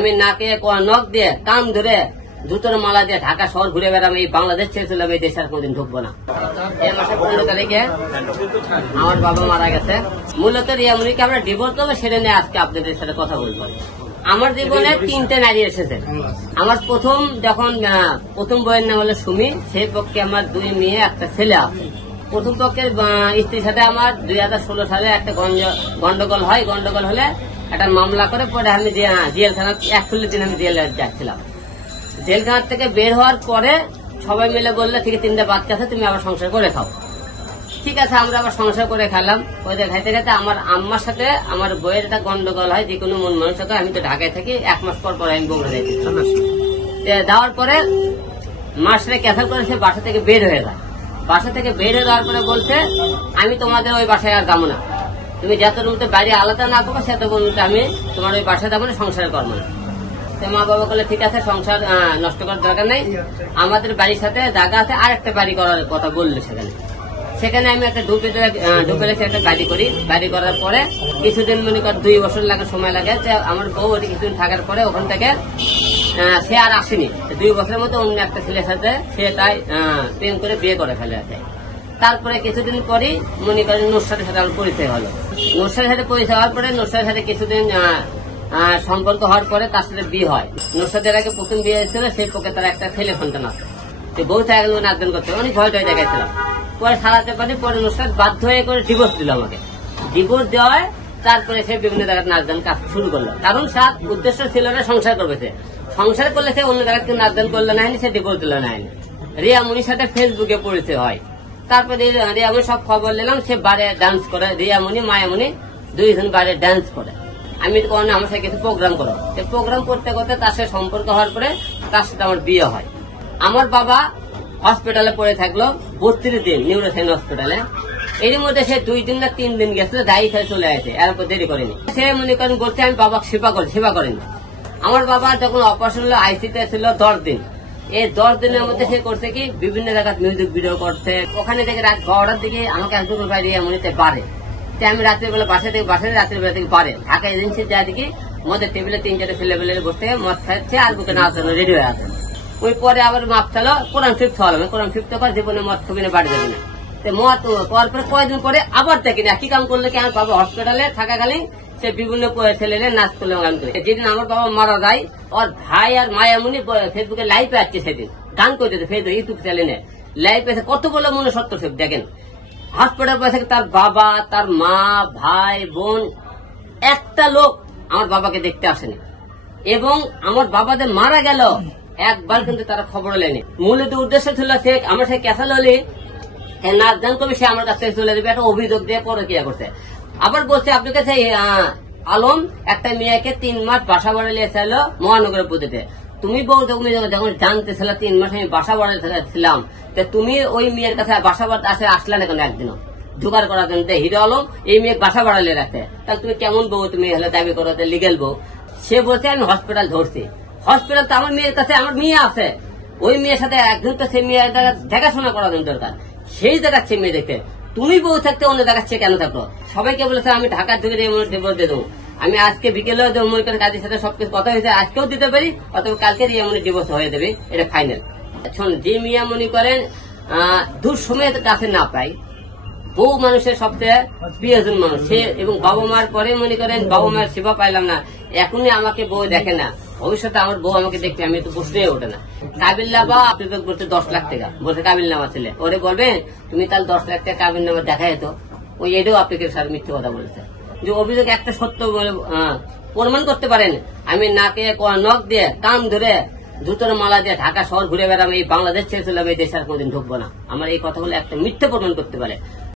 আমি নাকে নখ দিয়ে কান ধরে জুতোর মালা দিয়ে ঢাকা শহর ঘুরে বেড়াম, এই বাংলাদেশ ছেড়েছিলাম, এই দেশে আর কোনদিন ঢুকবো না। এই মাসে 15 তারিখে আমার বাবা মারা গেছে। মূলত রিয়ামণিকে আমরা ডিভোর্স দেবো, সেটা নিয়ে আজকে আপনাদের সাথে কথা বলবো। আমার জীবনে 3টে নারী এসেছে। আমার প্রথম বইয়ের নাম হলো সুমি, সেই পক্ষে আমার 2 মেয়ে 1 ছেলে আছে। প্রথম পক্ষের স্ত্রীর সাথে আমার 2016 সালে একটা গন্ডগোল হয়। গন্ডগোল হলে একটা মামলা করে পরে আমি জেলখানা 41 দিন আমি জেলে যাচ্ছিলাম। জেলখানা থেকে বের হওয়ার পরে সবাই মিলে বললে, ঠিক আছে 3টে বাচ্চা আছে, তুমি আবার সংসার করে খাও। ঠিক আছে, আমরা আবার সংসার করে খেলাম। ওইটা খাইতে খাইতে আমার আম্মার সাথে আমার বইয়ের একটা গন্ডগোল হয়, যে কোনো মন মানুষ সাথে। আমি তো ঢাকায় থাকি, 1 মাস পর আমি বগুড়া যাইতে যাওয়ার পরে মাসে ক্যান্সেল করে সে বাসা থেকে বের হয়ে যায়। বাসা থেকে বের হয়ে যাওয়ার পরে বলছে, আমি তোমাদের ওই বাসায় আর যাবো না, তুমি যত রুমতে বাড়ি আলাদা না করবো সেত বলতে আমি তোমার ওই বাসায় যাবো না, সংসার করবো না। মা বাবা বলে ঠিক আছে, সংসার নষ্ট করার দরকার নেই, আমাদের বাড়ির সাথে জায়গা আছে, আর একটা বাড়ি করার কথা বললো। সেখানে আমি একটা ঢুকে একটা বাড়ি করি। বাড়ি করার পরে কিছুদিন মনে কর 2 বছর সময় লাগে। আমার বউ ওটি কিছুদিন থাকার পরে ওখান থেকে সে আর আসেনি। 2 বছরের মধ্যে অন্য একটা ছেলের সাথে সে তাই প্রেম করে বিয়ে করে ফেলে আছে। তারপরে কিছুদিন পরেই মনে করেন নুসরাতের সাথে আমার পরিচয় হলো। নুসরাতের সাথে পরিচয় হওয়ার পরে নুসরাতের সাথে কিছুদিন সম্পর্ক হওয়ার পরে তার সাথে বিয়ে হয়। নুসরাতের আগে প্রথম বিয়ে হয়েছিল, সেই পক্ষে তার একটা ছেলে সন্তান আছে। বউ থেকে গেল নাচগান করতে, অনেক ভয় টয় দেখাইছিলাম। পরে সারাতে পারি, পরে নুসরাত বাধ্য হয়ে করে ডিভোর্স দিল আমাকে। ডিভোর্স দেওয়ায় তারপরে সে বিভিন্ন জায়গায় নাচগান কাজ শুরু করলো। কারণ তার উদ্দেশ্য ছিল না সংসার করবে, সে সংসার করলে সে অন্য জায়গায় নাচগান করলে না, সে ডিভোর্স দিল না। রিয়ামণির সাথে ফেসবুকে পরিচয় হয়। তারপরে রিয়ামণি সব খবর নিলাম, সে বারে ডান্স করে। রিয়ামণি মায়ামণি 2 জন বারে ডান্স করে। আমি আমার সাথে কিছু প্রোগ্রাম করো, সে প্রোগ্রাম করতে করতে তার সাথে সম্পর্ক হওয়ার পরে তার সাথে আমার বিয়ে হয়। আমার বাবা হসপিটালে পড়ে থাকলো 32 দিন, নিউরোসাইন হসপিটালে। এর মধ্যে সে 2 দিন না 3 দিন গেছিল, দায়ী খেয়ে চলে আসে, এরপর দেরি করেনি। সে মনে করেন বলছে আমি বাবাকে সেবা করেনি। আমার বাবা যখন অপারেশন হলো, আইসিতে ছিল 10 দিন। এই 10 দিনের মধ্যে সে করছে কি, বিভিন্ন জায়গায় মিউজিক ভিডিও করছে। ওখানে থেকে রাত 12টার দিকে আমাকে একদম বাইরে এমনিতে বাড়ে। আমি রাত্রিবেলা বাসায় রাত্রিবেলা থেকে পারে ঢাকা এজেন্সি যা দেখি মদের টেবিলে 3-4 ছেলে বসে মদ খাচ্ছে আর বুকে নাচ রেডি হয়ে আছে। ওই পরে আবার মাপ চালো, কোরআন ফিফট হলাম। কোরআন ফিফট কর, জীবনে মদ খাবি না, বাড়ি যাবে না। মদ করার পরে কয়েকদিন পরে আবার দেখি না, কি কাম করলে কি আমার বাবা হসপিটালে থাকাকালীন সে বিভিন্ন ছেলে নাচ করলে গান করে। যেদিন আমার বাবা মারা যায়, ওর ভাই আর মায়ামণি ফেসবুকে লাইভে আসছে, সেদিন গান করতেছে ফেসবুক ইউটিউব চ্যানেলে লাইভ আছে। কত বলে মনে সত্য সব দেখেন। হসপিটাল পয়সা তার বাবা, তার মা, ভাই, বোন, একটা লোক আমার বাবাকে দেখতে আসেনি। এবং আমার বাবা যে মারা গেল একবার কিন্তু তারা খবর নেয়নি। মূলত উদ্দেশ্য ছিল সে আমার সাথে ক্যাসাল হলে নাচ গান করবে, সে আমার কাছ থেকে চলে যাবে, একটা অভিযোগ দিয়ে পরকিয়া করছে। আবার বলছে আপনার কাছে আলম একটা মেয়েকে 3 মাস বাসা বাড়া নিয়ে চাইল মহানগরের পদ্ধতিতে। তুমি বউ তুমি যখন জানতেছিল 3 মাস আমি বাসা বাড়াইছিলাম, তুমি ওই মেয়ের কাছে বাসা বাড়তে আসলে না কেন একদিনও জোগাড় করার জন্য? হিরো আলম এই মেয়ে বাসা বাড়ালে রাখতে, তাহলে তুমি কেমন বউ তুমি হলে দাবি করো লিগেল বউ? সে বলছে আমি হসপিটাল ধরছি। হসপিটাল তো আমার মেয়ের কাছে আমার মেয়ে আছে, ওই মেয়ের সাথে একজন তো সেই মেয়ের দেখাশোনা করার জন্য দরকার, সেই দেখাচ্ছে মেয়ে দেখতে। তুমি বউ থাকতে অন্য দেখাচ্ছে কেন থাকলো? সবাইকে বলেছে আমি ঢাকার থেকে ডিভোর্স দিয়ে দেবো। আমি আজকে বিকেলেও মনে করেন কাজের সাথে সবকিছু কথা হয়েছে, আজকেও দিতে পারি, অথবা কালকে রিয়ামণি ডিভোর্স হয়ে যাবে, এটা ফাইনাল। শোন, যে মিয়া মনে করেন দূর সময় কাছে না পাই, বউ মানুষের সবচেয়ে প্রিয়জন মানুষ সে, এবং বাবা মার পরে মনে করেন বাবা মায়ের সেবা পাইলাম না, এখনই আমাকে বউ দেখে না, ভবিষ্যতে আমার বউ আমাকে দেখতে আমি তো বুঝতেই ওঠে না। কাবিলনামা আপনি বলতে 10 লাখ টাকা বলছে কাবিলনামা ছেলে, ওরে বলবেন তুমি তাহলে 10 লাখ টাকা কাবিলনামা দেখাই তো, ওই এটাও আপনাকে স্যার মিথ্যে কথা বলেছে। যে অভিযোগ একটা সত্য প্রমাণ করতে পারেন, আমি নাকে নখ দিয়ে কান ধরে জুতোর মালা দিয়ে ঢাকা শহর ঘুরে বেড়াম, এই বাংলাদেশ ছেড়েছিলাম, এই দেশে আর কোনদিন ঢুকবো না। আমার এই কথাগুলো একটা মিথ্যে প্রমাণ করতে পারে।